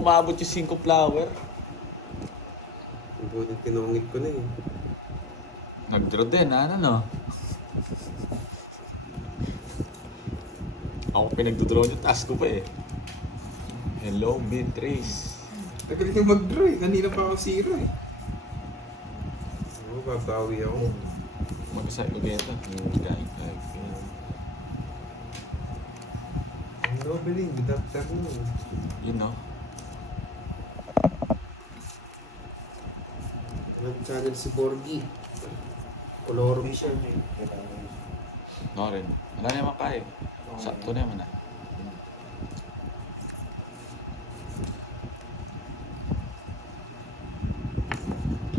Umabot yung 5 flower. Buti tinungit ko na eh. Nag-draw din, ano? Ako pinagdodraw niyo, task ko pa eh. Hello, Beatrice. Tagal yung mag-draw eh. Kanina pa ako 0 eh. Oo, babawi ako. Mag-isa ko geta. No, Beling, good afternoon. You know. Nag-channel si Borgie. Color vision eh. No rin. Wala naman kaya. Sakto naman ah.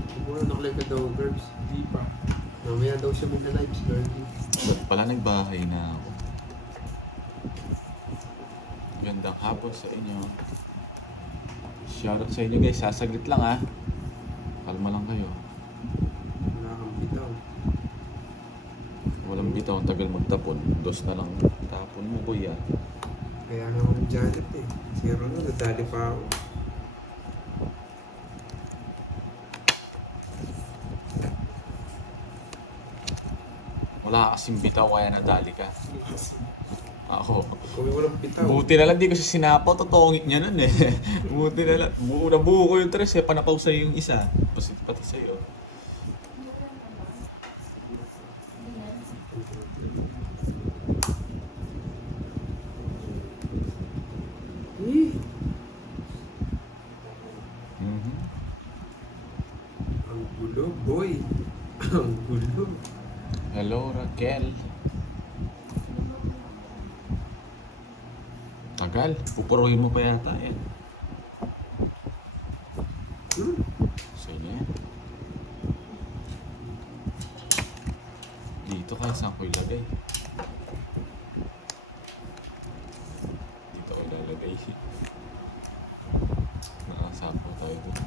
Siguro nakalagay daw, girls. Di pa. Mamaya daw siya mag-live si Borgie. Ba't pala nagbahay na ako? Gandang hapon sa inyo. Shoutout sa inyo guys. Sasaglit lang ah. Kalma lang kayo. Wala kang bitaw. Walang bitaw. Ang tagal magtapon. Dos na lang. Tapon mo kuya. Kaya nga ako nag-janet eh. Zero na, nadali pa ako. Wala kasing bitaw kaya nadali ka. Ako. Kung walang bitaw. Buti na lang di ko siya sinapaw. Totongit niya nun eh. Buti na lang. Nabuo ko yung tres eh. Panapaw sa'yo yung isa. Pati sa'yo. Eh, Mhm. ang gulo, boy. Ang gulo. Hello Raquel. Tagal. Pupuruhin mo pa yata eh. Sa'yo na yan. Dito kahit saan ko ilagay. Dito ko ilalagay. Nakasapaw tayo doon.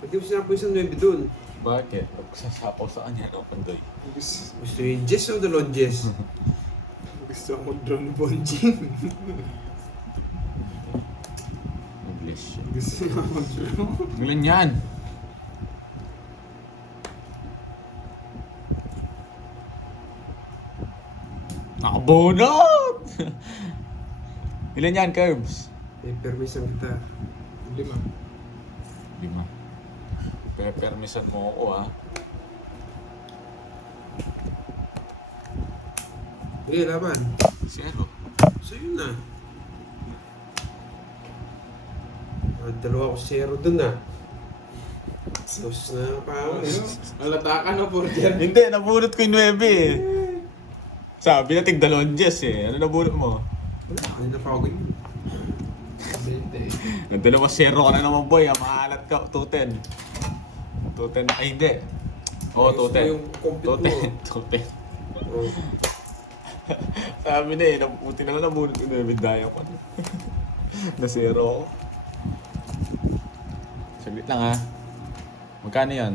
Pwede mo sinapo isang 9 dun. Bakit? Magsasapaw sa kanya ng pandoy. Gusto yung Jess o dalawang Jess? Gusto ako mag-draw ni Bonjing. English siya. Gusto niya mag-draw. Ilan yan? Nakabunot! Ilan yan, Curbs? May permission kita. 5. 5. Pepermisan mo ako ah. Sige, laban. 0. So yun na. Dalawa ko 0 dun na. Dos na pa ako eh. Halata ka na, Borger. Hindi, nabunot ko yung 9 eh. Sabi na tig dalawang Jess eh. Ano nabunot mo? Wala, kanina pa ako yun. 20. Nagdalawa 0 ka na naman boy. Maalat ka. 210. 210. Ay hindi. Oo, Ayos mo 210. yung compute mo. 210. 210. Oh. Sabi na eh. Buti na lang nabunot yung 9 daya ko. Na 0 ako. Saglit lang ha. Magkano yan?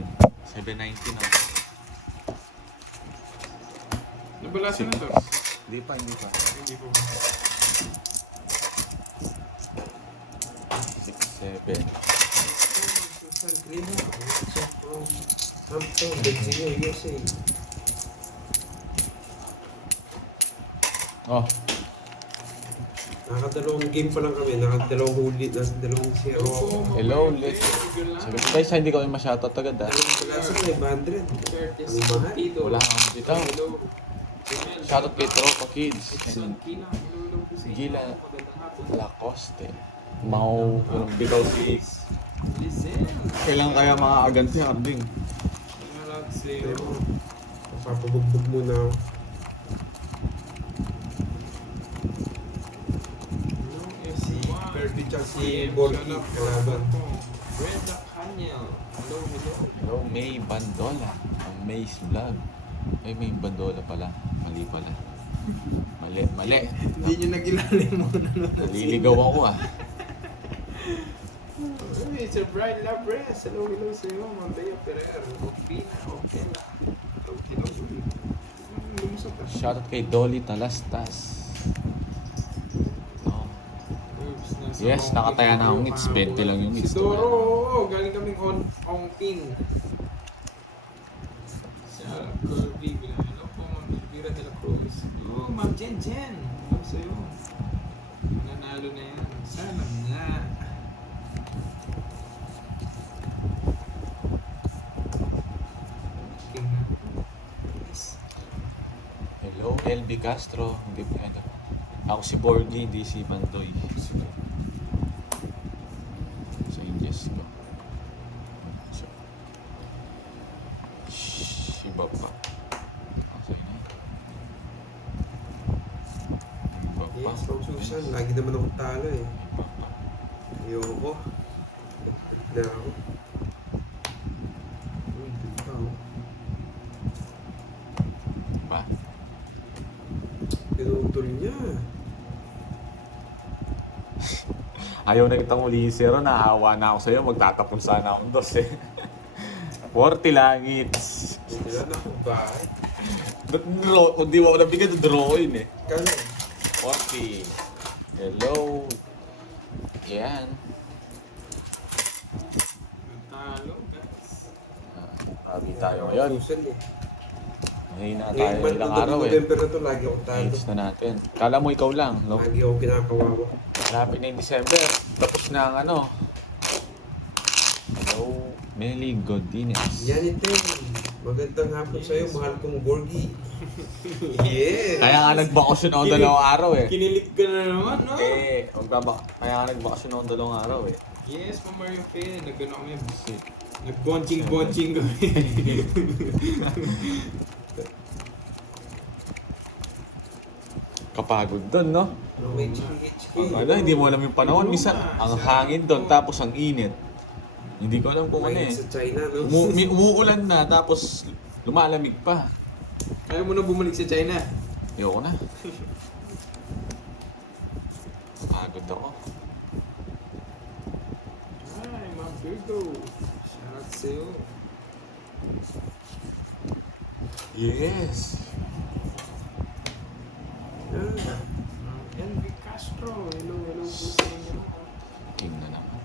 790 na. Nabalasan na to. Hindi pa, hindi pa. Hindi po. 6, 7. San Crema. Check from Hampton, Virginia, USA. Oh, Nakadalawang game pa lang kami. Nakadalawang huli. Nakadalawang 0 ako. hello, let's... Sabi ko guys, hindi ko yung masyadot agad ha. Pag-asa 500. Ang mahal. Wala kang bitaw. Shoutout kay Tropa Kids. And Gila Lacoste. Mau, walang bitaw si... Kailan kaya mga aganti harding? Kaya mo, papabugbog muna ako. Si Perdi tsaka si Borgie, kalaban. Brenda Canyel. Hello, hello. Hello, May Bandola. Ang May's Vlog. Ay, May Bandola pala. Mali pala. Mali. Hindi nyo nag-ilalim mo na Naliligaw ako ah. Hey, Sir Brian Labres. Hello, hello sa iyo. Mambea Ferrer. Opina, Opela. Hello, hello. Lumusot ka. Shoutout kay Dolly Talastas. No. Oops, nasa Yes, nakataya na ang hits. 20 lang yung hits. Si Doro, oo, galing kaming on ping. Sa Kirby, hello po, Ma'am Elvira de la Cruz. Oh, Ma'am Jen Jen. Hello sa'yo. Nanalo na yan. Sana nga. King na. Yes. Hello, LB Castro. Hindi po yan. Ako si Borgie, hindi si Pandoy. Changes ko. So, si Baba. Okay na. Baba. Yes, Ma'am Susan. Lagi naman ako talo eh. Ayoko. Na ako. Uy, ikaw. Ba? Pinutol niya. Ayaw na kitang uli yung zero. Naawa na ako sa'yo. Magtatapon sana akong dos eh. 40 langits. Wala na akong bahay. Kung di mo ako nabigyan, drawin eh. Kano? 40. Hello. Yan. Natalo, guys. Grabe tayo ngayon. Susan eh. Ngayon na Ngayon tayo man, ilang araw eh. November na to, lagi akong talo. Hits na natin. Kala mo ikaw lang, no? Lagi ako kinakawawa. Malapit na yung December. Tapos na ang ano. Hello, Meli Godinez. Yan ito. Magandang hapon sa'yo, mahal kong Borgie. Yes! Kaya nga nagbakasyon ako dalawang araw eh. Kinilig ka na naman, no? Kaya nga nagbakasyon ako dalawang araw eh. Yes, Ma'am Mario Fe. Nagano kami. Shit. Nag-bonching-bonching kami. Kapagod doon, no? May GHK. Ano, hindi mo alam yung panahon. Minsan, ang hangin doon, tapos ang init. Hindi ko alam kung ano May eh. sa China, no? Umuulan na, tapos lumalamig pa. Kaya mo na bumalik sa China. Ayoko na. Pagod ako. Hi, Ma'am Virgo. Shoutout sa'yo. Yes. Ah, Ma'am Envy Castro. Hello, hello po sa inyo. King na naman.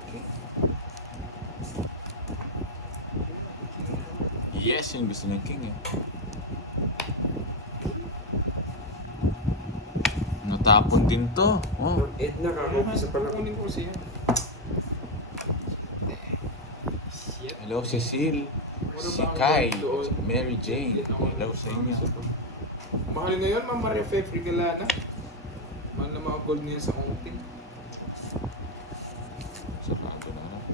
Okay. Yes, yung gusto ng King eh. Natapon din to. Oh. Edna, kakopisa pala. Kukunin ko siya. Shit. Hello, Cecil. Si Kai. Mary Jane. Hello sa inyo. Mahal ngayon, Ma'am Maria Fe Frigalana. Mahal na mga gold niya sa konting. Sa bago na lang.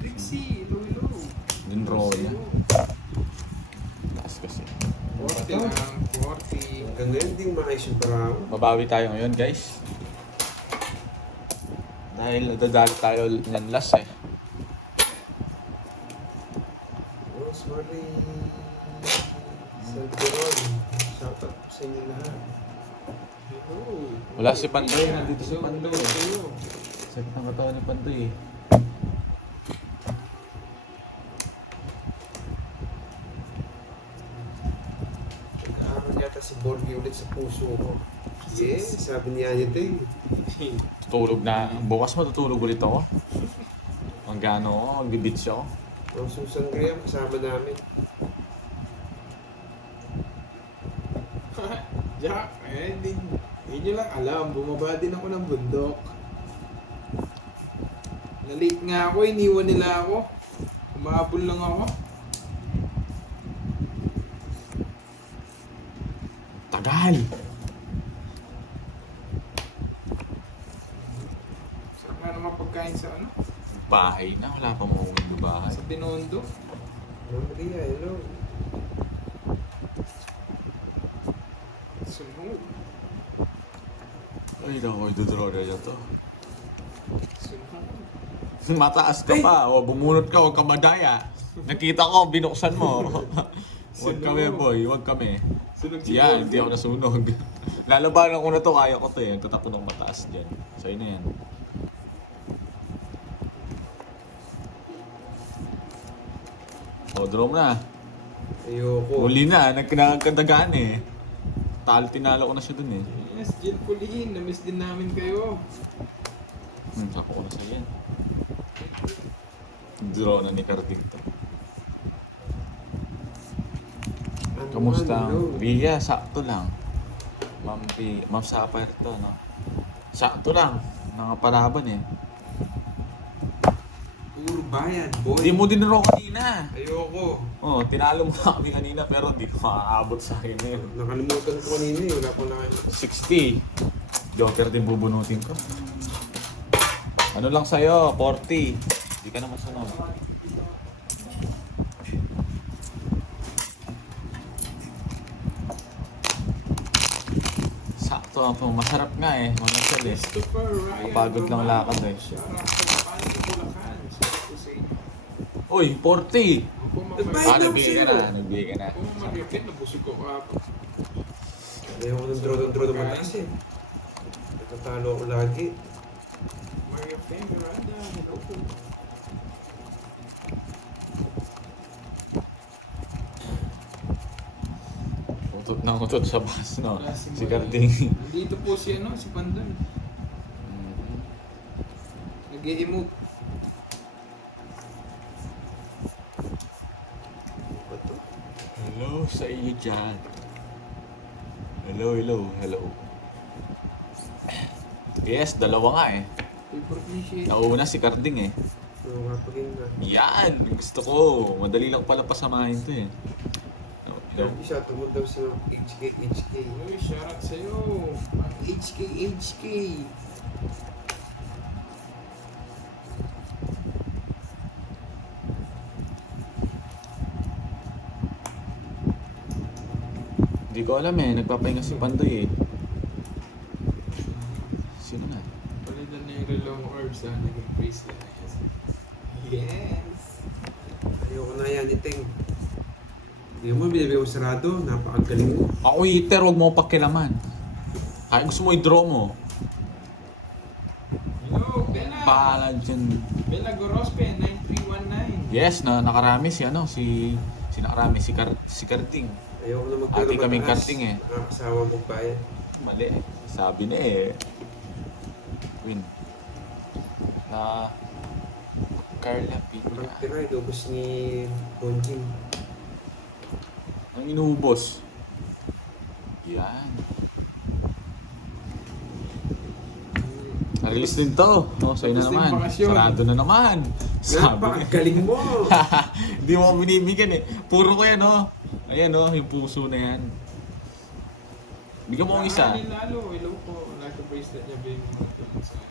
Trixie, hello, hello. Din Roya. Taas kasi. 40 lang, 40. Hanggang ngayon, hindi ko makayos yung parang. Mabawi tayo ngayon, guys. Dahil nadadali tayo ng last eh. Oh, sorry. Salveron. Shoutout po sa inyo lahat. Hello. Wala si Pandoy. Nandito si Hello, Pandoy. hello, hello. Sakit ang katawan ni Pandoy eh. Nag-aaral yata si Borgie ulit sa puso ko. Yes, sabi niya niya ito Tutulog na. Bukas matutulog ulit ako. Ang gano ako. Mag-beach ako. Ang Susan Graham, kasama namin. Jack, hindi nyo lang alam, bumaba din ako ng bundok. Na-late nga ako, iniwan nila ako. Umabol lang ako. Tagal! Sarap nga naman pagkain sa ano? Bahay na. Wala pa mo ng bahay. Sa Binondo. Ma'am Maria, hello. Sunod. Ay, naku. Idodraw na dyan to. Sunod. Mataas ka pa. O, bumunot ka. Huwag ka madaya. Nakita ko, binuksan mo. Huwag kami, boy. Huwag kami. Sunog si Yan, Borgie. hindi ako nasunog. Lalabanan ko na to. Kaya ko to eh. Tatapon ng mataas dyan. Sa'yo na yan. O, draw mo na. Ayoko. Huli na. Nagkadagaan eh. Tinalo ko na siya dun eh. Yes, Jill Pauline. Na-miss din namin kayo. Ako ko na sa yan. Draw na ni Carding to. Ano Kamusta? man, hello? Ria, sakto lang. Ma'am Sapphire to, no? Sakto lang. Nakapalaban eh. Puro bayan, boy. Hindi mo din raw kanina. Ayoko. Oh, tinalo mo na kami kanina pero hindi ko makaabot sa akin ngayon. Nakalimutan ko kanina eh. Wala ko na 60. Joker din bubunutin ko. Ano lang sa'yo? 40. Hindi ka na masunod. Sakto ako. Masarap nga eh. Mamasyal eh. Christopher Ryan. Kapagod lang lakad eh. Shout out sa Paano Bulacan. Shout out sa inyo. Uy, 40! Ako Bayad na Nagbigay ka sa'yo. na. Nagbigay ka na. Ako Mario Ken, nabusog ko kahapon. Ayoko ng draw naman kasi. Natatalo ako lagi. Mario Ken, Miranda, hello po. Utot na utot sa bus, no? Wala Si Mario. Carding. Nandito po si ano, si Pandan. Nag-i-emote. Ano to? Hello sa iyo dyan. Hello, hello, hello. Yes, dalawa nga eh. Favorite ni siya. Nauna si Carding eh. Ano nga paging na? Yan! Gusto ko. Madali lang pala pasamahin to eh. Lagi siya tumod daw sa HK. Uy, shout out sa'yo. Ang HK. Hindi ko alam eh. Nagpapahinga si Pandoy eh. Sino na? Palitan na yung relo mo, Orbs, ah. Nag-increase na. Yes! Ayoko na yan, Iteng. Hindi mo, binibigay mo sarado. Napakagaling mo. Ako iter, huwag mo pakilaman. Kaya gusto mo i-draw mo. Hello, Bella! Paala dyan. Bella Gorospe, 9319. Yes, nakarami si ano, si nakarami, si Carding. Ayoko na Ate magdala kaming mataas. karting eh. Nakakasawa mo bayan. Mali eh. Sabi na eh. Win. Na Carla Pina. Magtira, idubos ni Bonjing. Ang inuubos. Yan. Na-release din to. No, sa'yo na Tapos din naman. bakasyon. Sarado na naman. Sabi niya. Napakagaling mo! Hindi mo ako binibigyan eh. Puro ko yan oh. Ayan oh, yung puso na yan. Bigyan mo akong isa. Lalo, hello po. Like a bracelet niya, baby mo.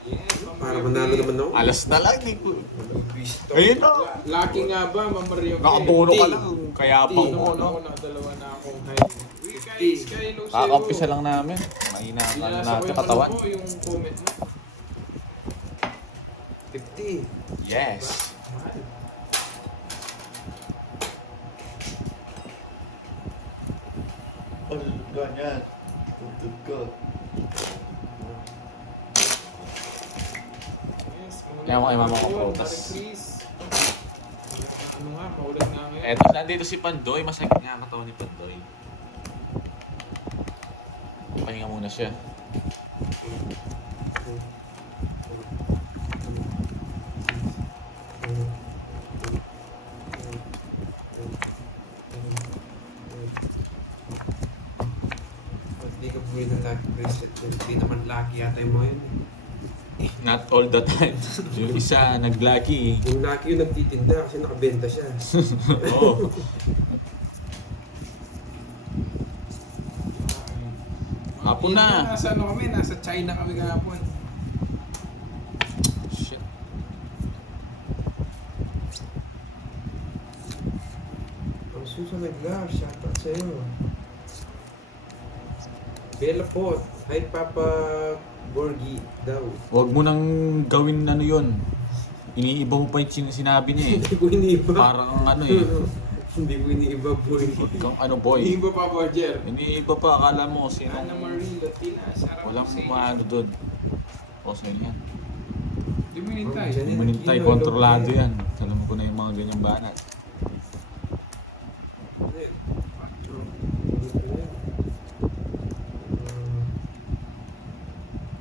Yes, Ma'am Para Mario manalo Ken. naman ako. Alas na lang eh. Visto. Ayun oh. Lucky nga ba, Ma'am Mario Ken? Nakabono ka Di. lang. Kaya pa Di mo naman no. ako, nakadalawa na akong high. Uy, guys, hello sa'yo. Kakampisa lang namin. Mahina ka Binasa ko natin yung katawan. ano mo, yung comment mo. 50. Yes. Mahal. Ano ganyan? Tutug ko. Yes, Kaya ako kay mama ko Yun, prutas. Mari Chris. Ano nga, maulan nga ngayon. Eto, nandito si Pandoy. Masakit nga ang katawan ni Pandoy. Pahinga muna siya. Hindi ka bumili ng lucky bracelet. Hindi naman lucky yata yung mga yun. Not all the time. Yung isa, nag-lucky. Yung lucky yung nagtitinda kasi nakabenta siya. Oo. Hapon na. Nasa ano kami, nasa China kami kahapon. Shit. Ang susa nag-love, shoutout sa'yo. Bella Pot, hi Papa Borgi daw. Huwag mo nang gawin ano yun. Iniiba mo pa yung sinabi niya eh. Hindi ko iniiba. Parang ano eh. Hindi ko iniiba, boy. Huwag kang ano boy. Iba pa, Roger. Iniiba pa, akala mo sino. Ana Marie Latina, sarap Walang sa inyo. maano doon. O sa'yo yan. Di mo hinintay. Dyan. Humanintay, kontrolado yan. Alam ko na yung mga ganyang banat.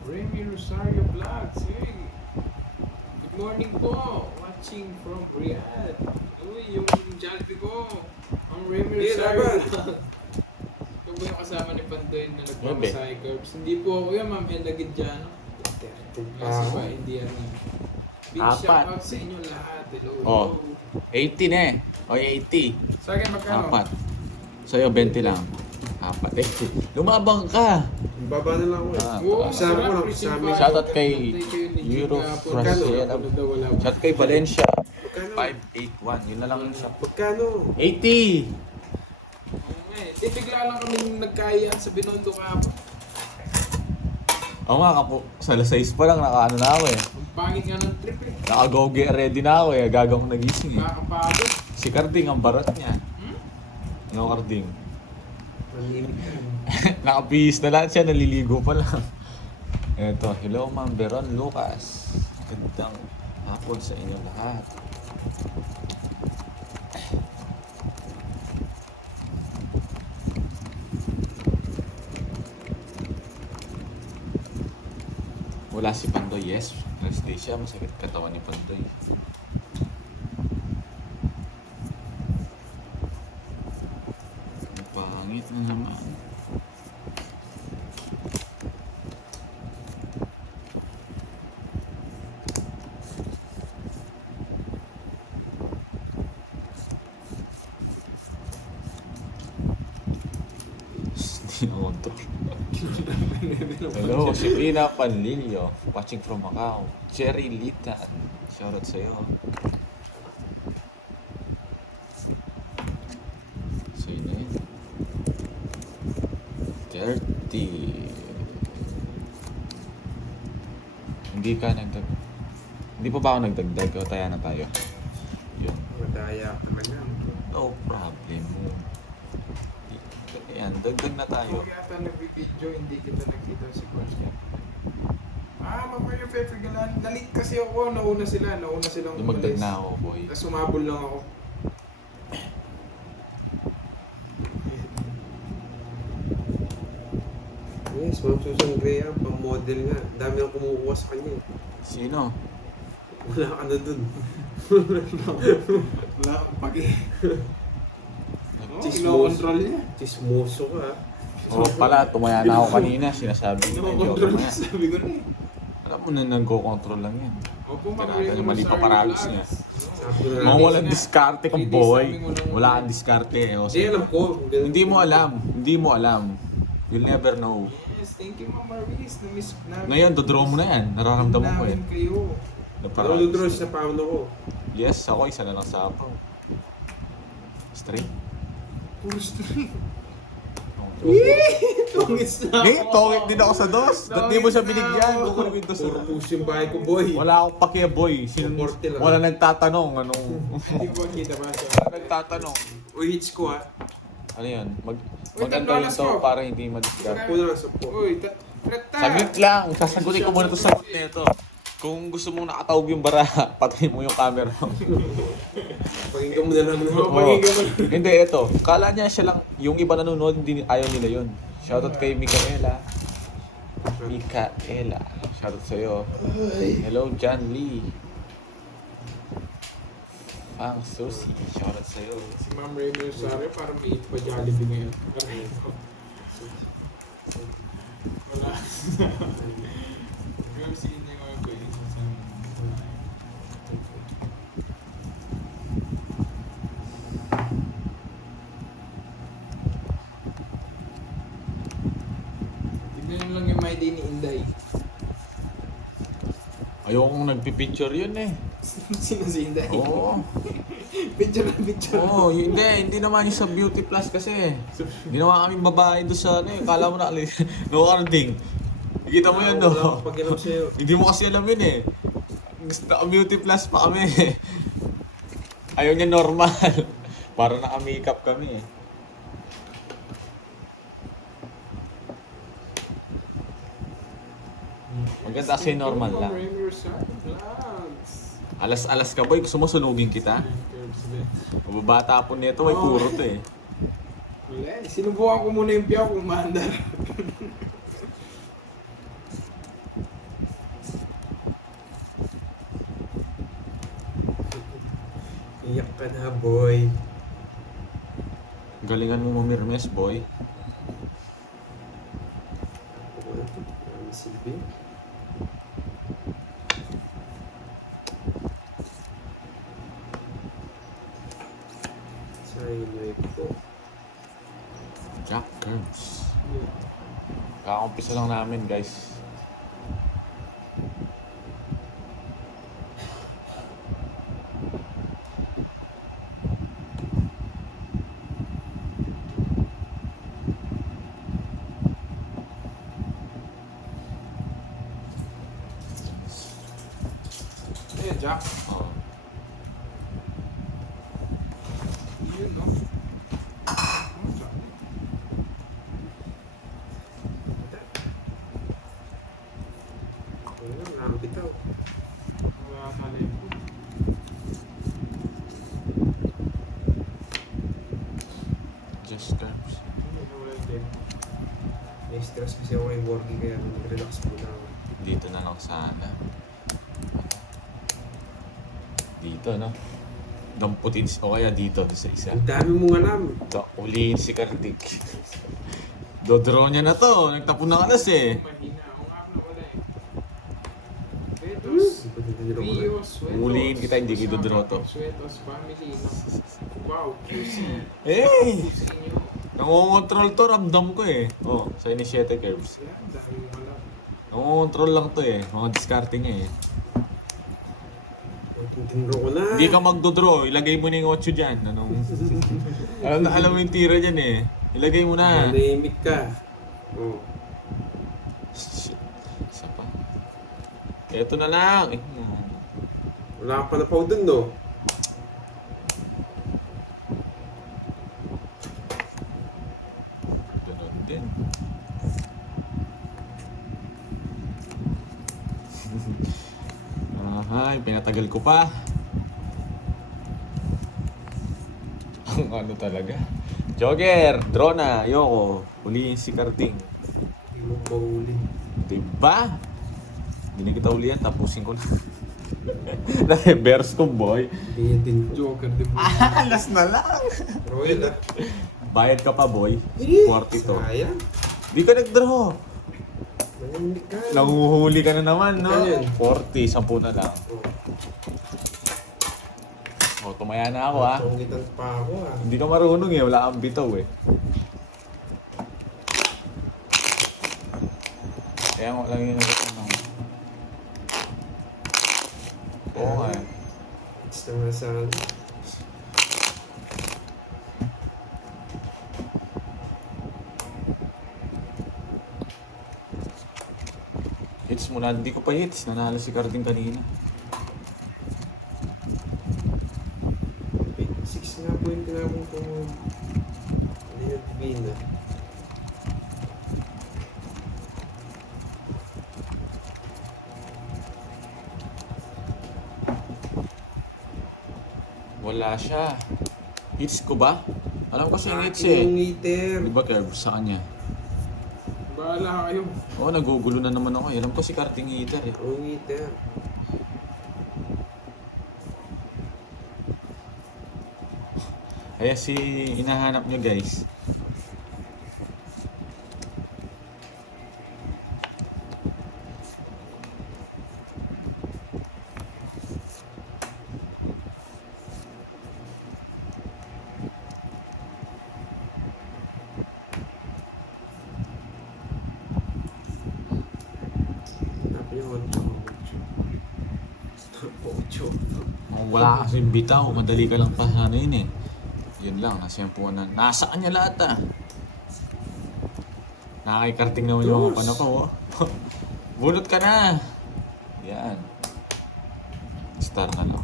Remy Rosario Vlogs. Hey. Good morning po. Watching from Riyadh. Uy, yung Jollibee ko. Ang Remy Rosario Vlogs. Ito ba yung kasama ni Pandoy na nagpapasay curbs? Hindi po ako yan, Ma'am Ella Gidiano. Kasi ba, hindi yan. Big Apat. shoutout sa inyo lahat. Hello. Oh. 80 na eh. O 80. Sa akin, magkano? Apat. Sa'yo, 20 lang. Apat eh. Lumabang ka. Baba na lang ako eh. Ah, Oo, Kasama ko lang, Christian kasama. Vibes. Shoutout kay Thank you, ni Euro Jing Gapon. Francel. Ano daw, wala pa. Shout kay Valencia. Magkano? 581. Yun na lang yung sa Magkano? 80! Oo nga eh. Di bigla lang kami nagkaya sa Binondo kahapon. Oo nga, sa alas 6 pa lang, nakaano na ako eh. Ang pangit nga ng trip eh. Naka-go get ready na ako eh. Gagang ko nagising eh. Nakakapagod. Si Carding, ang barat niya. Hmm? Ano Carding? Malimit yan. Nakapihis na lahat siya, naliligo pa lang. Eto, hello Ma'am Beron Lucas. Gandang hapon sa inyo lahat. Wala si Pandoy, yes. Rest day siya, masakit katawan ni Pandoy. Ang pangit na naman. Tinoto. Hello, si Pina Panlilio, watching from Macau. Jerry Lita, shoutout sa'yo. Sa'yo na yun. 30. Hindi ka nagdag... Hindi pa ba ako nagdagdag? O taya na tayo. Yun. Madaya talaga. No problem. Ayan, dagdag na tayo. Kung yata nag-video, hindi kita nakita si Coach Ken. Mamaya Fefe-galan. Nalit kasi ako, nauna silang Dumagdag umalis. na ako, boy. Tapos sumabol lang ako. Yes, Ma'am Susan Graham, pang model nga. Dami ang kumukuha sa kanya eh. Sino? Wala ka na dun. Wala akong pagi. Chismoso. Control niya. Chismoso ka ah. Oo pala, tumaya na ako kanina. Sinasabi ko medyo Control tumaya. niya, sabi ko na eh. Alam mo na nagko-control lang yan. Opo, Tinagal, mali pa paragos niya. Sabi ko na Mga lang. walang diskarte kang boy. Wala kang diskarte. O, Hindi, alam ko. Hindi mo alam. Hindi mo alam. You'll never know. Yes, thank you Ma'am Marvis. Na-miss namin. Ngayon, dodraw mo na yan. Nararamdaman ko eh. Namin kayo. Ano doon sa pound ako? Yes, ako isa na lang sa ako. Straight. Puro straight. Eh, Tungis na tawid din ako sa dos. Ba't di mo siya binigyan? Kukunin ko yung dos. Puro puso yung bahay ko, boy. Wala akong pakiya, boy. Forte lang. Wala nagtatanong. Anong... Hindi ko kita ba siya? Wala nagtatanong. Uy, hits ko ah. Ano yun? Uy, Maganda yun tatlo to alas ko. para hindi madisgrab. Ako na lang sa po. Uy, trata! Saglit lang. Sasagutin ko muna to sa na ito. Kung gusto mong nakatawag yung bara, patayin mo yung camera mo. Pakinggan mo na lang. Oo, Oo. pakinggan mo. Hindi, ito. Kala niya siya lang, yung iba nanonood, hindi, ayaw nila yun. Shoutout kay Micaela. Micaela. Shoutout sa'yo. Hello, John Lee. Ang Susi. Shoutout sa'yo. Si Ma'am Remy Rosario, parang may pa Jollibee ngayon. Wala. Pero si hindi ko yung pwede sa tignan nyo lang yung my day ni Inday. Ayokong nagpipicture yun eh. Sino si Inday? Oo. Picture na picture. Oo, hindi naman yung sa Beauty Plus kasi. Ginawa kaming babae doon sa ano eh. Kala mo na, no carding. Nakita mo yun, Wala no? akong pakialam sa'yo. Hindi mo kasi alam yun eh. Gusto ka Beauty Plus pa kami eh. Ayaw niya normal. Para naka-makeup kami eh. Maganda kasi normal lang. Alas-alas ka boy, gusto mo sunugin kita? Mababata po nito, may puro to eh. Wala eh. Sinubukan ko muna yung piyaw kung maandar. Iyak ka na, boy. Galingan mo mamirmes, boy. Ako na ito. Ang silbi. Sa inyo po. Jack Curves. Kakakumpisa lang namin, guys. Eh, Jack. Oh. Yun, no? Oh, Jack. Wala, nakabitaw. Wala talento. Just Curves. Wala yung tempo. May stress kasi ako kay Borgie kaya mag-relax muna ako. Dito na lang sana. Dito, no? Damputin o kaya dito sa isa. Ang dami mong alam. Ulihin si Kartik. Dodraw niya na to. Nagtapon ng alas eh. Mahina. Ako nga na wala eh. Betos. Hindi ko tinitira ko na. Rio Suetos. Ulihin kita, hindi ko dodraw to. Suetos family. Wow, QC. Eh! QC nyo. Nangongontrol to, ramdam ko eh. Oh, sa initiative curves. Yan, dami mo alam. Nangongontrol lang to eh. Mga discarding niya eh. Tinitira ko na. Hindi ka magdodraw, ilagay mo na yung 8 dyan. Anong... alam mo yung tira dyan eh. Ilagay mo na. Manahimik ka. Oh. Shit. Isa pa. Eto na lang. Eh, Wala ka pa na pa dun, no? Ganun din. Ay, pinatagal ko pa. Ang ano talaga. Jogger, draw na, ayoko. Huliin si Karting. Hindi mo mahuli. Diba? Hindi na kita ulihan, tapusin ko na. Bears ko, boy. Hindi din ko. Joker din mo. Last na lang. Royal, ah. Bayad ka pa, boy. Eh, 42. sayang. Di ka nag-draw. Manahimik ka. Nanguhuli ka na naman, no? Ano yun? 40, 10 na lang. Oh. O, tumaya na ako, ha? Tungitan pa ako, ah. Hindi ka marunong eh, wala kang bitaw eh. Kaya nga lang yung nagkakang. Oo nga eh. It's naman sa... Hits muna, hindi ko pa hits. Nanalo si Carding kanina. 6 nga po yung tinapong ko. Hindi yung bina. Wala siya. Hits ko ba? Alam ko siya yung hits eh. Yung eater. Di ba curve sa kanya? Bahala kayo. Oo, nagugulo na naman ako eh. Alam ko si Carding hitter eh. Yung eater. Kaya si hinahanap nyo guys. Tapos yung 8. Kung wala kasi bitaw, madali ka lang pahanayin eh. Yun lang, nasa yung puwan na. Nasa kanya lahat ah. Nakakikarting naman yung mga panakaw oh. Bunot ka na! Yan. Star na lang.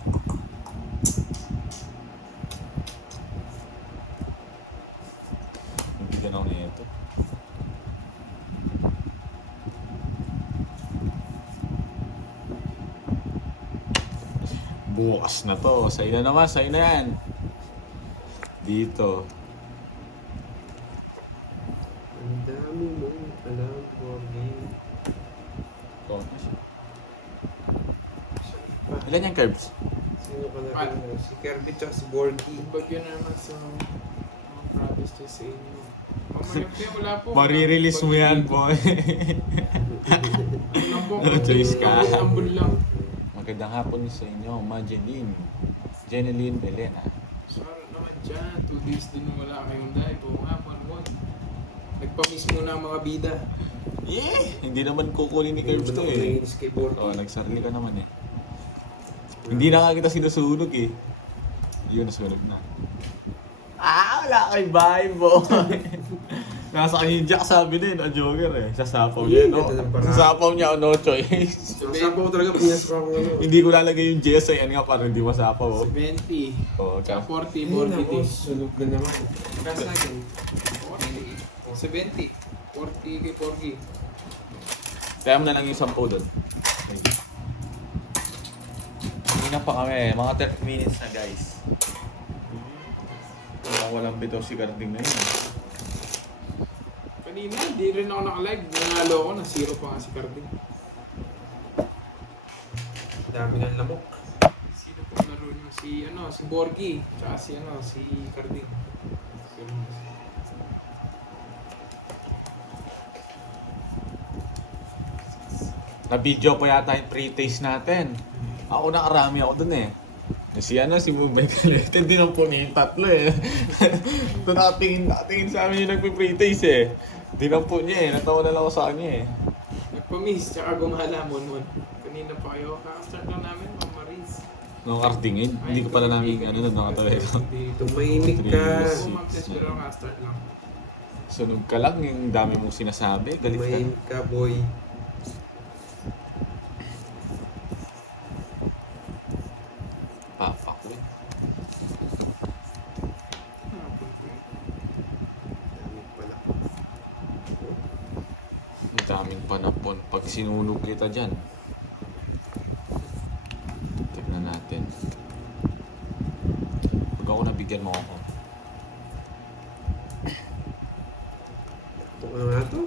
Hindi ka na ako nito. Bukas na to. Sa'yo na naman, sa'yo na yan. Dito. Ang dami mong alam, Borgie. Ilan yung curves? Sino ka na? Si Kirby tsaka si Borgie. Bagyo naman sa mga promise niya sa inyo. Mamaya po wala po. Marirelease mo yan, boy. Ano po? No choice ka. Ambul lang. Magandang hapon sa inyo, Jeneline Belena. Sorry naman dyan. 2 days din wala kayong live. Oo nga, panuwan. Nagpa-miss muna ang mga bida. Hindi naman kukunin ni Curbs to eh. Nainis kay Borgie. Oo, nagsarili ka naman eh. Hindi na nga kita sinusunog eh. Yun, nasunog na. Wala kay bye, boy. Nasa kanya yung Jack sabi din, Joker eh. Sasapaw niya, no? Ganda ng paraan. Sasapaw niya, no choice. Sasapaw ko talaga pinasok ako ano. Hindi ko lalagay yung JS sa yan nga para hindi masapaw. Oh. 70. Oo, Tsaka tsaka 40, Ay, 40 nako, din. sunog na naman. Kaya sa akin, 70. 40 kay Porgy. kaya mo na lang yung 10 doon. Hindi na pa kami, mga 30 minutes na guys. Walang bitaw si Garding na yun. Kanina, hindi rin ako naka-live. Nanalo ako, na 0 pa nga si Carding. dami ng lamok. Sino pong laro niyo? Si Borgie. Tsaka si Carding. Na-video pa yata yung pre-taste natin. Ako nakarami ako dun eh. Si Mumbai Calete, hindi nang po niya yung tatlo eh. Ito nakatingin sa amin yung nagpe-pre-taste eh. Hindi nang po niya eh, natawa na lang ako sa kanya eh. Nagpa-miss, tsaka gumala mo nun. Kanina pa kayo, kakastart lang namin, Ma'am Maris. Nung kartingin, hindi ko pala namin nakatawa ito. Tumahimik ka. Ako mag-test pero kakastart lang. Sunog ka lang, yung dami mong sinasabi, galit ka. Tumahimik ka, boy. Papak ko eh. Dami pala. Ang daming panapon. Pag sinunog kita dyan. Tignan natin. Pag ako nabigyan mo ako. Ito ko na nga to.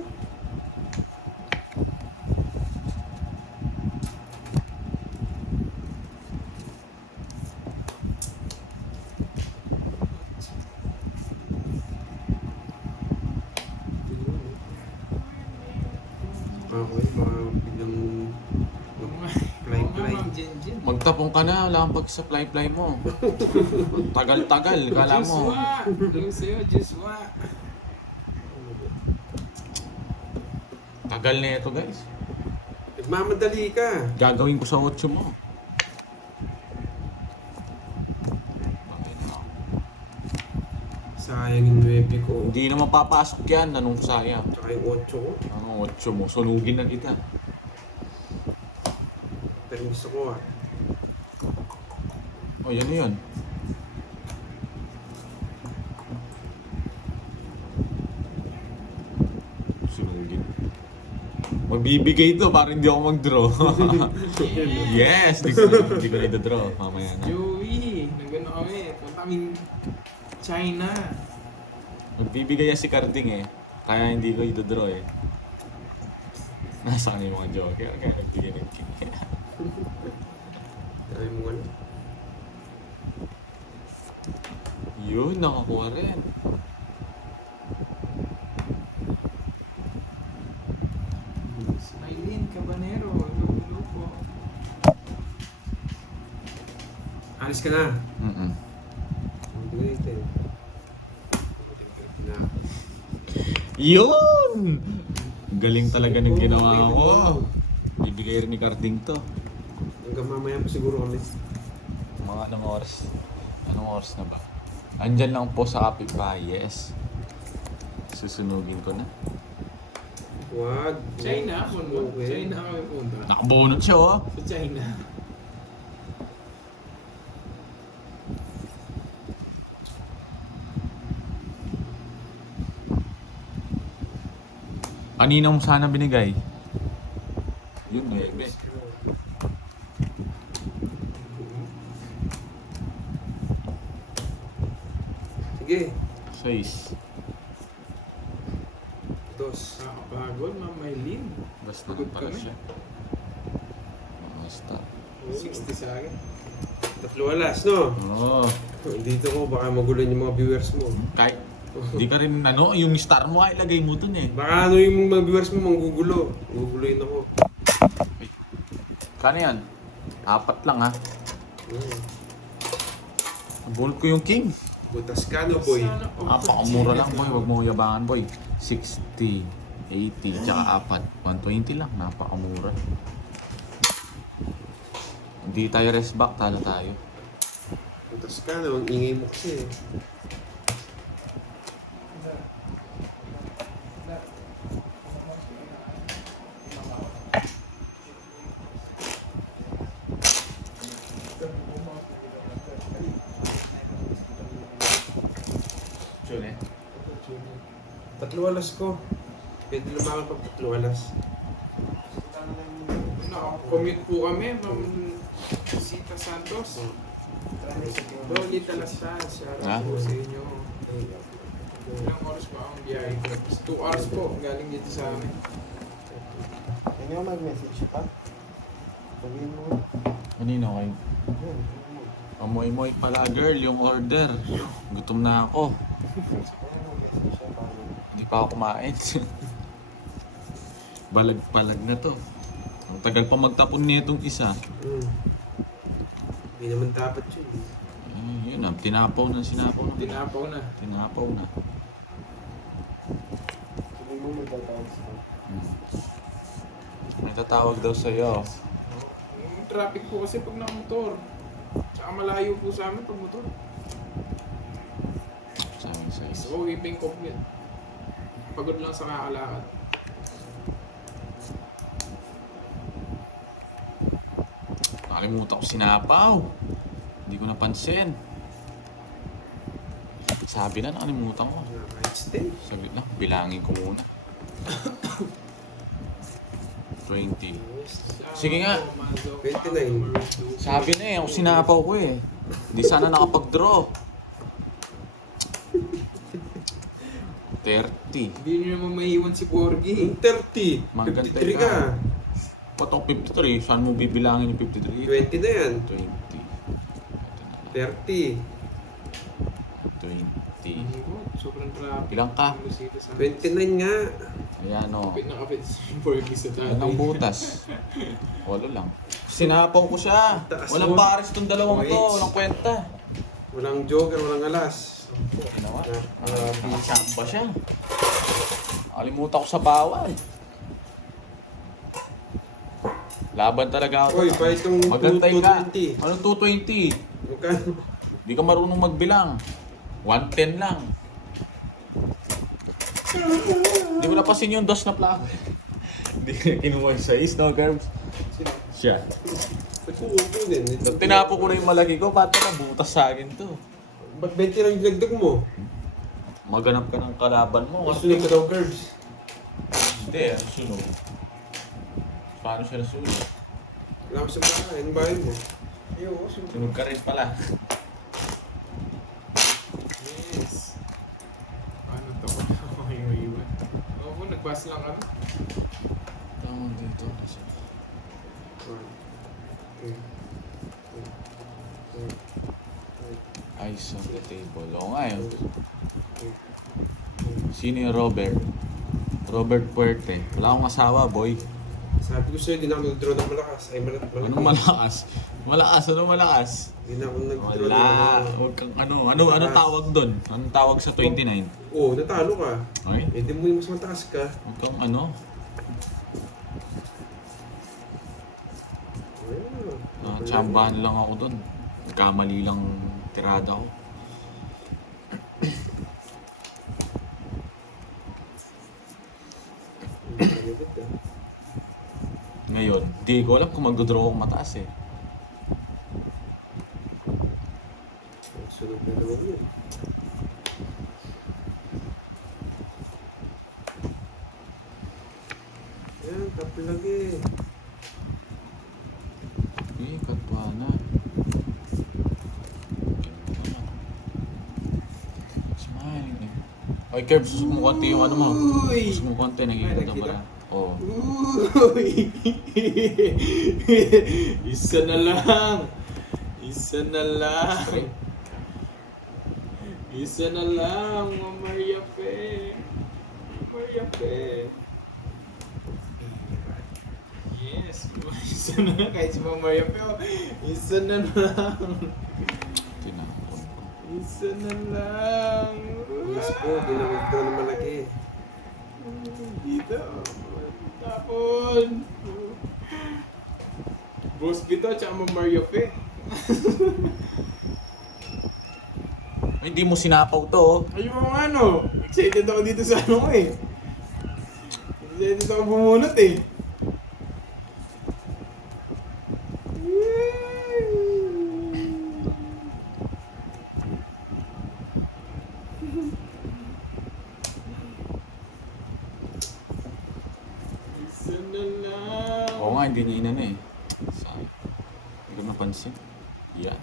Okay, baka biglang fly-fly. Ma'am Jen. Magtapong ka na, wala kang pag-supply-fly mo. Tagal-tagal, kala mo. Joshua! Yung sa'yo, Joshua. Tagal na ito guys. Nagmamadali ka. Gagawin ko sa 8 mo. Sayang yung 9 ko. Hindi na mapapasok yan, anong sayang. Tsaka yung 8 ko. Ano, 8 mo, sunugin na kita. Pero gusto ko ah. O, yan na yun. Sunugin. Magbibigay ito para hindi ako mag-draw. Yes! Hindi ko na ito-draw. Mamaya na. Joey! Nagano kami. Punta kami China. Magbibigay yan si Carding eh. Kaya hindi ko ito-draw eh. Nasa kanya yung mga joker. Kaya nagbigay ng king. Dami mo ano. Yun, nakakuha rin. Maylin Cabanero. Hello po. Alis ka na. Mm-mm. Wait eh. Na. Yun! Galing talaga ng ginawa ko. Bibigay rin ni Carding to. Hanggang mamaya po siguro kami. Mga anong oras? Anong oras na ba? Andyan lang po sa kapitbahay, yes. Susunugin ko na. Wag. China, punta. Okay. China kami punta. Nakabunot siya oh. Sa China. Kanina mo sana binigay? Yun, 9. Sige. 6. Dos. Nakakapagod, Ma'am Maylin. Basta Pagod pala kami. siya. Basta. 60 sa akin. Tatlo alas, no? Oo. Dito ko, baka magulan yung mga viewers mo. Kahit, di ka rin ano, yung star mo ay lagay mo dun eh. Baka ano yung mga viewers mo, manggugulo. Guguloyin ako. Kano yan? 4 lang ha. Hmm. Ball ko yung king. Butas ka, no, boy? Sana po. Napakamura lang boy, wag mo yabangan boy. 60, 80, tsaka 4. 120 lang, napakamura. Hindi tayo rest back, talo tayo. Butas ka, no? Ang ingay mo kasi eh. Sure eh. Tatlo alas ko. Pwede lumakan pag tatlo alas. Naka-commute po kami, Ma'am Sita Santos. Lolita Lasal, shout Ha? out po sa inyo. Ilang oras pa ang biyahe ko? 2 hours po, galing dito sa amin. Hindi mo mag-message pa? Sabihin mo. Kanino kayo? Yun. Amoy-moy pala girl, yung order. Gutom na ako. Kaya mag-message siya paano? Hindi pa ako kumain. Balag-balag na to. Ang tagal pa magtapon nitong isa. Hindi naman dapat yun. Yun na, tinapaw na, sinapaw na. Tinapaw na. Tinapaw na. Sabihin mo magtatawag sa May tatawag daw sa'yo. Yung traffic po kasi pag nakamotor. Tsaka malayo po sa amin pag motor. Sabi sa'yo. So, iping commute. Pagod lang sa kakalakad. Nakalimutan ko sinapaw. Hindi ko napansin. Sabi na, nakalimutan ko. Nakahits din. Saglit lang, bilangin ko muna. 20. Sige nga. 29. Sabi na eh, ako sinapaw ko eh. Di sana nakapag-draw. 30. Hindi nyo naman maiiwan si Borgie. Yung 30. Magantay 53 ka. Patong 53, saan mo bibilangin yung 53? 20 na yan. 20. 30. 20. Sobrang traffic. Ilang ka? Busita sa 29 nga. Ayan o. kapit na kapit si Borgie sa Yan ang tatay. butas. Walo lang. Sinapaw ko siya. Taas Walang mo. pares tong dalawang to. Wait. Walang kwenta. Walang joker, walang alas. Ginawa. Ah, Nakachamba siya. Nakalimutan ko sa bawal. Laban talaga ako. Oy, pa itong Magantay ka. 220. Anong 220? Magkano? Di ka marunong magbilang. 110 lang. Di mo napasin yung dos na plaka. Di ka kinuha yung size, no, Garbs? Siya. Nagkukupo din. Nung tinapo ko na yung malaki ko, ba't na butas sa akin to? Ba't 20 lang yung dinagdag mo? Maganap ka ng kalaban mo. Kasunod ka daw curves. Hindi, ano sunog? Paano siya nasunog? Wala ko sa bahay. Anong bahay mo? Sunog ka rin pala. Yes. Paano to? Okay, iwan. Oo, nag-bus lang kami. Tawag dito. Ice on the table. Oo nga yun. Sino yung Robert? Robert Puerte. Wala akong asawa, boy. Sabi ko sa'yo, di na ako nag-draw ng malakas. Ay, Anong malakas? Malakas, anong malakas? Di na ako nag-draw Wala. ng Huwag kang anong tawag doon? Anong tawag sa 29? Oo, natalo ka. Okay? Eh, di mo yung mas mataas ka. Huwag kang ano? Tsambahan lang ako doon. Kamali lang tirada ko. Ngayon, di ko alam kung magdodraw ako mataas eh. Sunod na naman yun. Yan, tapos lagi. Eh, katwana. Smiling eh. Ay, Kerb, susok mo konti yung ano mo. Uy! Susok mo konti, nakikita Ay, ba na? Oo. Uy! Isa na lang. Isa na lang. Isa na lang, Maria Pe. Maria Pe. Yes, isa na lang. Kahit si Mama Maria Pe, oh. Isa na lang. Tinapon. Isa na lang. Yes po, di na withdraw na malaki. Dito. Tapon. Boss Bito, tsaka Mama Maria Pe. Ay, hindi mo sinapaw to, oh. Ayun mo nga, no. Excited ako dito sa ano ko eh. Excited ako bumunot eh. Isa na lang. Oo nga, hindi niya inano eh. Sayang. Hindi ko napansin. Yan.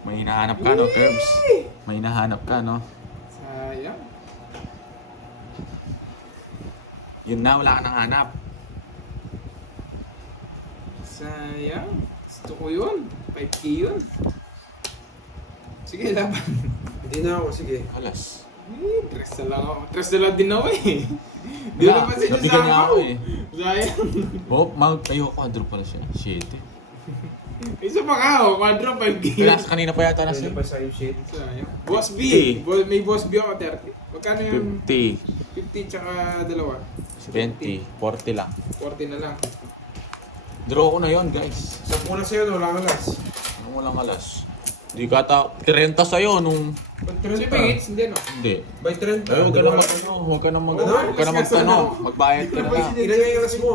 May hinahanap ka, no, Curbs? May hinahanap ka, no? Sayang. Yun na, wala ka nang hanap. Sayang. Gusto ko yun. 5K yun. Sige, laban. Hindi na ako, sige. Alas. Tres na lang ako. Tres na lang din ako eh. Di Wala, na pa siya nabigyan niya ako eh. Sayang. Oh, tayo quadro pala siya. Shit eh. Isa pa ka oh. Quadro 5K. Wala, kanina pa yata Ano nasa pa sa yung shit? Sayang. Boss B. May Boss B ako 30. Magkano yung 50, 50 tsaka dalawa? 20, 40 lang. 40 na lang. Draw ko na yon guys. Sa puna sa'yo, no? Wala kang alas. Ano mo lang alas? Hindi ka ata 30 sa'yo nung... Ba't Si 30? Pingits, hindi no? Hindi. By 30? Ay, huwag ka na mag huwag ka na mag huwag ka na magtano. Magbayad ka na lang. Ilan yung alas mo?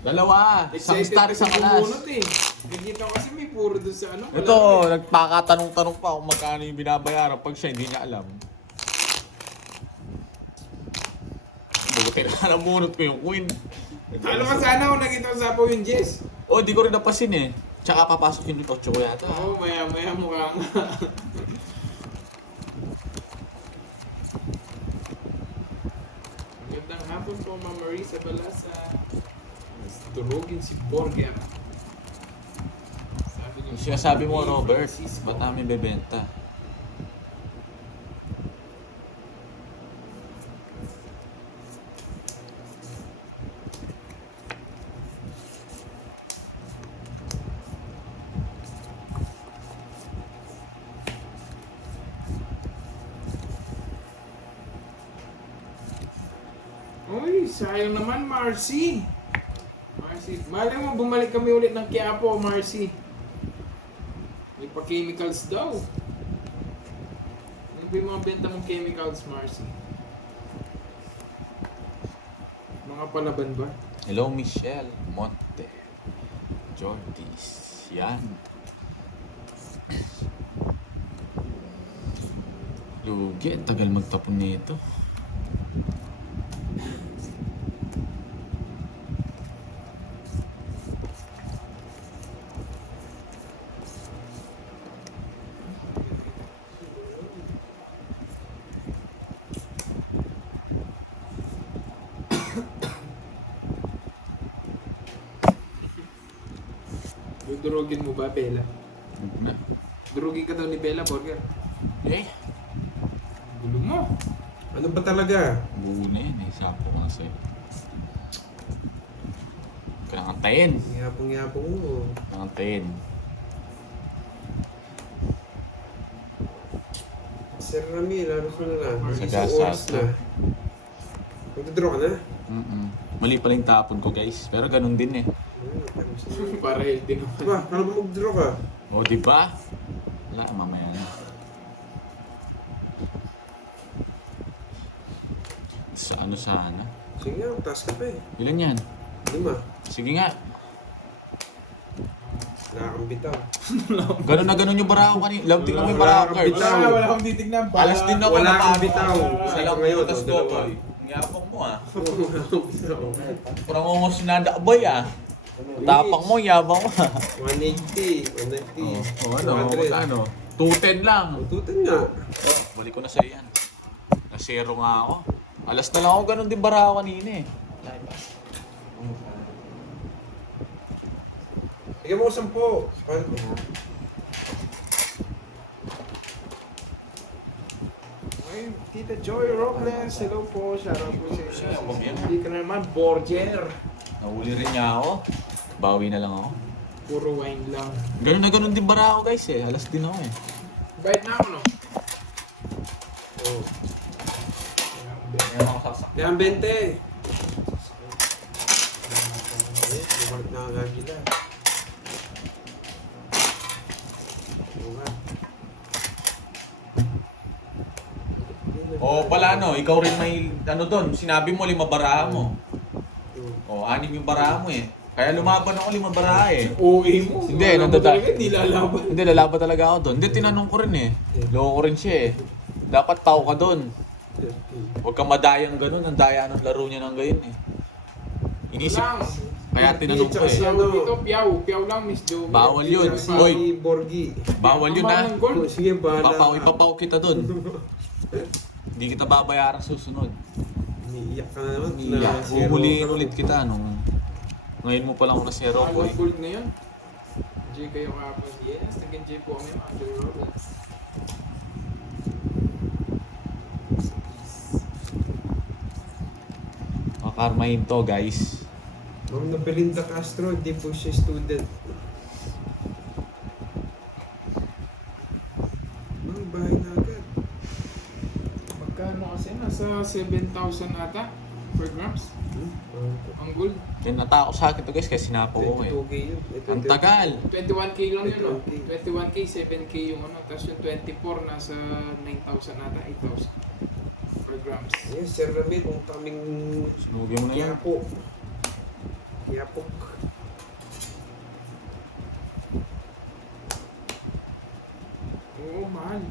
Dalawa, isang star, isang kasi alas. bumunot eh. Nakikita ko kasi may puro doon sa ano. Ito, nagpakatanong-tanong pa kung magkano yung binabayaran pag siya hindi niya alam. Buti na namunot ko yung queen. Alam ka sana kung nakita ko sa Apo yung Jess. Oh, di ko rin napasin eh. Tsaka papasok yung 8 ko yata. Oo, maya-maya mukha nga. Magandang hapon po, Ma'am Marisa Balasa. Mas Durugin si Borger. Sabi niyo, Yung sinasabi mo, Robert, ba't namin bebenta? Uy, sayang naman, Marcy. Marcy, malay mo bumalik kami ulit ng Quiapo, Marcy. May pa-chemicals daw. Ano ba yung mga benta mong chemicals, Marcy? Mga palaban ba? Hello, Michelle Monte. Jordis. Yan. Lugi, ang tagal magtapon nito. Durugin mo ba, Bella? Huwag na. Durugin ka daw ni Bella, Borger. Eh, Gulo mo. Ano ba talaga? buo na yan eh. Sapo ko na sa'yo. Kailangan antayin. Ngapong-ngapong mo. Kailangan antayin. Sir Rami, lalo ko na lang. Sa Isang gasa oras to. na. Magdodraw ka na? Mali pala yung tapon ko guys. Pero ganun din eh. Para healthy naman. Ba, para ba magdraw ka? O, di ba? Wala, mamaya na. Sa ano sana? Sige nga, taas ka pa eh. Ilan yan? 5. Sige nga. Wala kang bitaw. Ganun na ganun yung barako kanina. Love, tingnan mo yung Wala barako kang cards. bitaw. Wala akong titignan. Alas din ako. Wala kang napano bitaw. ako. Wala Alam kang mo, ngayon, tas dalawa. Totoy. Ngapang mo ah. Wala kang bitaw. Parang ungos sinada boy ah. Tapang mo, yabang mo ah. 180, 190. O ano, 200. magkano? 210 lang. Tututan nga. Balik ko na sa'yo yan. Na-zero nga ako. Alas na lang ako ganun din bara ako kanina eh. Bigyan mo ko 10. Ay, Tita Joy Robles, hello po. Shoutout po sa Siya, inyo. pamilya. Hindi ka na naman, Borger. Nahuli rin niya ako. Bawi na lang ako. Puro wine lang. Ganun na ganun din bara ako guys eh. Alas din ako eh. Bait na ako, no? Oh. Kaya ako sasak. Yan, 20. Bumalik na agad sila. Oo nga. Pala no, ikaw rin may ano doon. Sinabi mo 5 baraha mo. 6 yung baraha mo eh. Kaya lumaban ako 5 baraha eh. OA mo. Hindi, Alam mo nandada- talaga, Hindi lalaban. Hindi, lalaban talaga ako doon. Hindi, tinanong ko rin eh. Loko ko rin siya eh. Dapat tao ka doon. Huwag kang madayang ganun. Ang daya ng laro niya ng gayon eh. Inisip. Lang. Kaya tinanong ko eh. Tawag dito, piyaw. Piyaw lang, Miss Joey. Bawal yun. Si Hoy. Borgi. Bawal yun Ang ha. mahal ng gold. Oh, sige, bahala. Ipapaw kita doon. Hindi kita babayaran susunod. Umiiyak ka na naman. Iyak. Huhulihin ulit kita nung ngayon mo pa lang ako na zero Mahal ko ng eh. gold ngayon. J kayo kapag. Yes, naging J po kami, mga Joey Robles. Makarmahin to guys. Ma'am na Belinda Castro, di po siya student. Ma'am, bahay na agad. Magkano kasi? Nasa 7,000 ata per grams. Ang gold. Yan natako sa akin to guys kasi sinapo ko eh. 22K yun. Ang tagal. 21k lang yun, no? 21K. 21k, 7k yung ano. Tapos yung 24, nasa 9,000 ata, 8,000 per grams. Yes, Sir Ramil, kung kaming Sunugin mo na yan. Yapo. Yapok. Oo, mahal.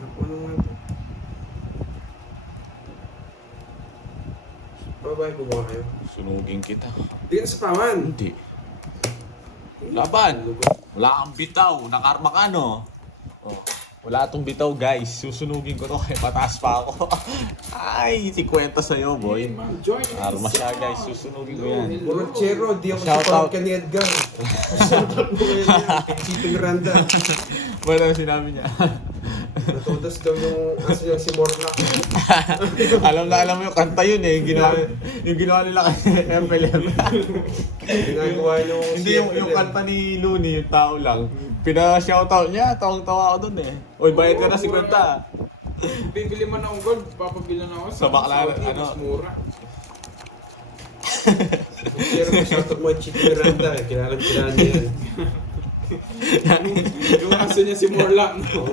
Yapo na nga ito. Babay po ba kayo? Sunugin kita. Di ka na sa pawan. Hindi. Laban. Wala kang bitaw. Nakarma ka no. Oh. Wala tong bitaw guys. Susunugin ko to kaya pataas pa ako. Ay, 50 sa'yo boy. Hey, Ma'am Joy, Arma siya, Melissa. guys. Susunugin ko Hello, yan. hello. Borrachero, di ako Shout support out. ka ni Edgar. Shout out mo kayo niya. Kay Chito Miranda. Wala ang sinabi niya. Natudas daw yung aso niya si Morlock. alam mo yung kanta yun eh. Yung ginawa nila kay MLM. Ginagawa niyo Hindi yung kanta ni Looney, yung tao lang. Pina-shoutout niya, tawang-tawa ako dun eh. Uy, bayad ka na 50. Bibili man akong gold, papabilan ako Sa Baclaran, Saudi, ano? mas mura. Pero shout out mo kay Chito Miranda. Kilala niya yan. Yung aso niya si Morlock. No?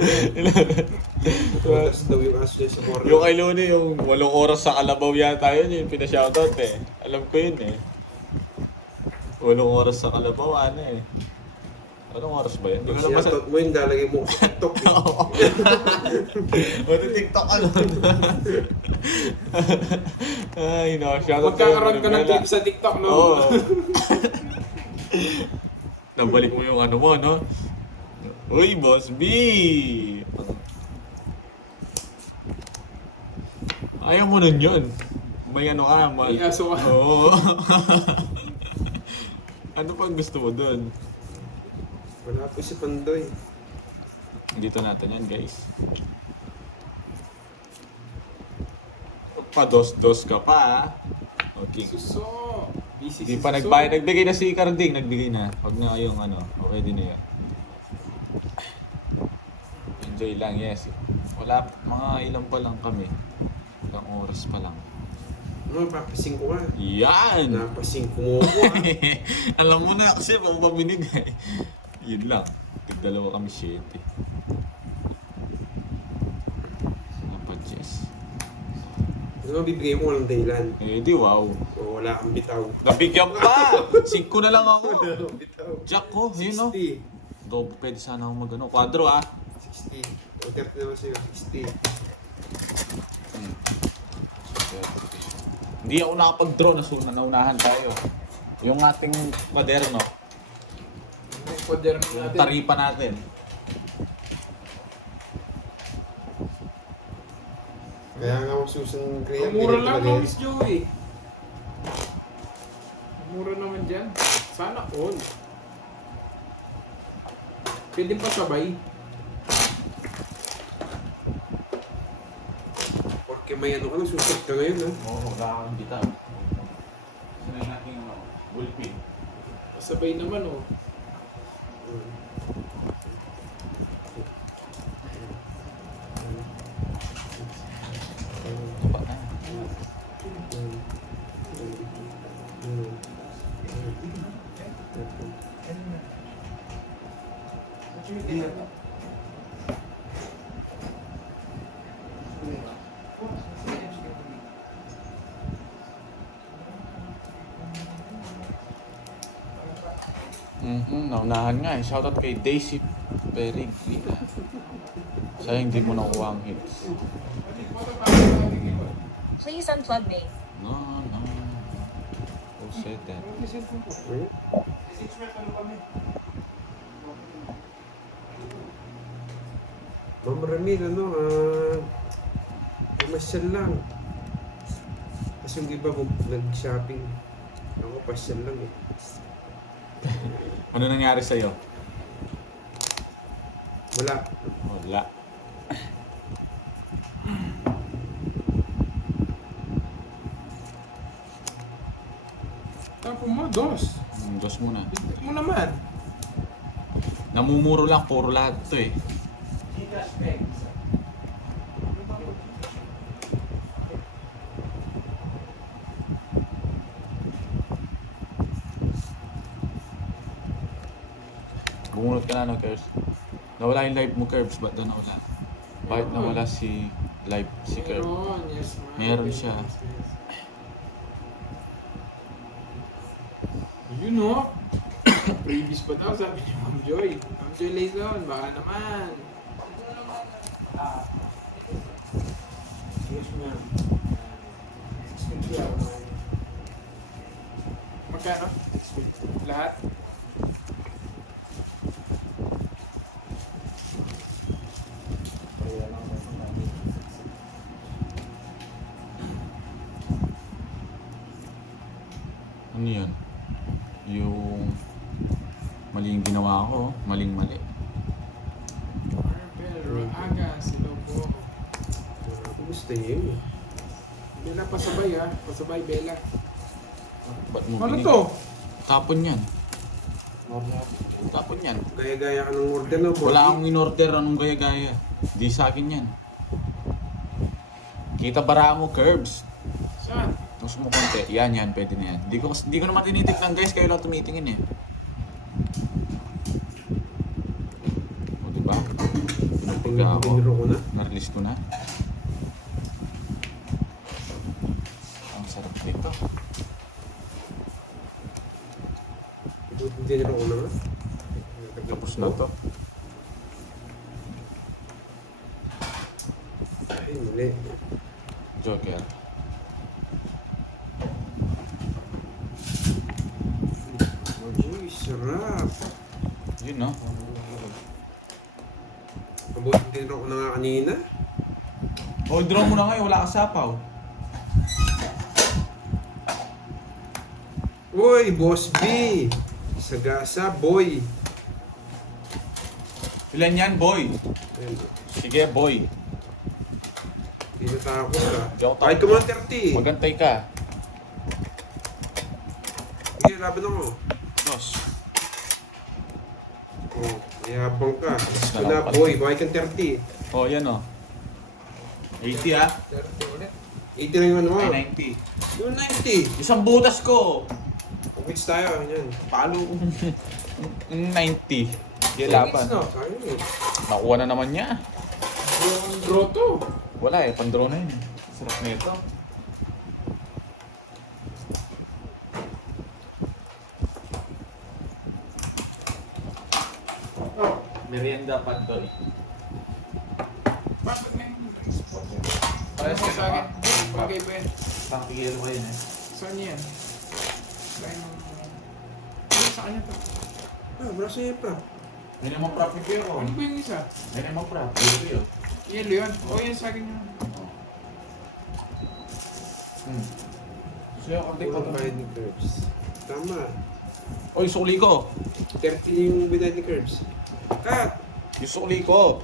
Natudas daw yung aso niya si Morlock. Yung kay Looney, yung 8 oras sa Kalabaw yata yun, yung pina-shoutout eh. Alam ko yun eh. 8 oras sa Kalabaw, ano eh. Anong oras ba yun? Hindi ko na Shout out mo yun, lalagay mo sa TikTok. Buti TikTok ano. Ay no, shoutout Magkakaroon ka ng clip sa TikTok, no? Oo. Nabalik mo yung ano mo, no? Uy, Boss B! Ayaw mo nun yun. May ano ka, man. May aso ka. Oo. Ano pang gusto mo dun? Wala po si Pandoy. Dito natin yan, guys. Pa-dos-dos ka pa, ha? Okay. Suso. Busy Hindi si pa Suso. nagbayad. Nagbigay na si Carding. Nagbigay na. Huwag na kayong ano. Okay din na yan. Enjoy lang, yes. Wala, mga ilang pa lang kami. Ilang oras pa lang. Ano, papasing ko ka. Yan! Napasing ko mo ako ha. Alam mo na kasi kung ba binigay. Yun lang. Tigdalawa kami 7. Dapat yes. Ano bibigay mo walang dahilan? Eh di wow. O wala kang bitaw. Nabigyan pa! 5 na lang ako. Walang bitaw. Jack ko, yun no. 60. Dobo, pwede sana ako mag ano. Quadro ah. 60. O 30 naman sa'yo, 60. Hindi ako nakapag-draw na naunahan tayo. Yung ating moderno, Yung poder yung natin. taripa natin. Kaya nga ako susan kaya Ang mura lang pinagpalagay. no, Miss Joey. Ang mura naman dyan. Sana all. Pwede pa sabay. Porque may ano ka na, susot ka ngayon, ha? Oo, wala kang bitaw. Sanay natin yung bullpen. Sabay naman oh. Diba na? Naunahan nga eh. Shoutout kay Daisy Perig. Sayang hindi mo nakuha ang hits. Please unplug me. No. Who said that? Ma'am Ramil, pumasyal lang. Kasi yung iba nag-shopping. Ako, pasyal lang eh. Ano nangyari sa'yo? Wala. Wala. Tapo mo, dos. Dos muna. Ito mo naman. Namumuro lang, puro lahat to eh. Bumunot ka na, no, Curbs? Nawala yung live mo, Curbs. Ba't doon nawala? Bakit nawala si live si Curbs? Meron, yes ma'am. Meron siya. You know, previous pa daw sabi ni Ma'am Joy. Ma'am Joy Layson, baka naman. Magkano? Lahat? Ano yun? Yung maling ginawa ko, maling-mali. Pero aga, sila po. Kumusta yun? Bella, pasabay ha. Pasabay, Bella. Ba't mo Ano binig- to? Tapon yan. Tapon yan. Gaya-gaya ka ng order na. Wala akong in-order, anong gaya-gaya. Di sa akin yan. Kita bara mo, Curbs. Saan? Gusto mo konti. Yan, pwede na yan. Di ko naman tinitignan, guys. Kayo lang tumitingin eh. O, diba? Pinagpagka ako. Piniro ko na. Na-release ko na. Ang sarap dito. Piniro ko na nga. Tapos na to. Ay, mali. Joker. Uy, sarap. Yun, no? Mabuti tiniro ko na nga kanina. O, draw mo na ngayon. Wala ka sapaw. Uy, Boss B! Sagasa, boy! Ilan yan, boy? Ayun, Sige, boy. hindi natakot ka. Hindi ako takot. Kahit kumang 30. Magantay ka. Sige, laban ako. Dos. Oh, mayabang ka. Ito Dalawa na, pala. boy. Bakit kang 30? O, yan o. 80 ah. 30 ulit. 80 lang yung ano mo. Ay, 90. Yung 90. Isang butas ko. Which tayo, yan. Palo. 90. Sige, laban. No? Sayang eh. Nakuha na naman niya. Yung draw to. Wala eh, pandraw na yun. Sarap na ito. Merienda pa to. Bakit may spot? Parehas ka Sa akin. na. Bagay ba yan? Pakigil ko yun eh. Saan yan? Kaya nung... Ano sa kanya to? Wala sa'yo pa. Minimum profit ko yun. Ano ba yung isa? Minimum profit ko yun. Yellow yun. O yan sa akin yun. Suyo ka dito. Puro bayad ni Curbs. Tama. Oy, sukli ko. 30 yung binayad ni Curbs. Cut! Yung sukli ko.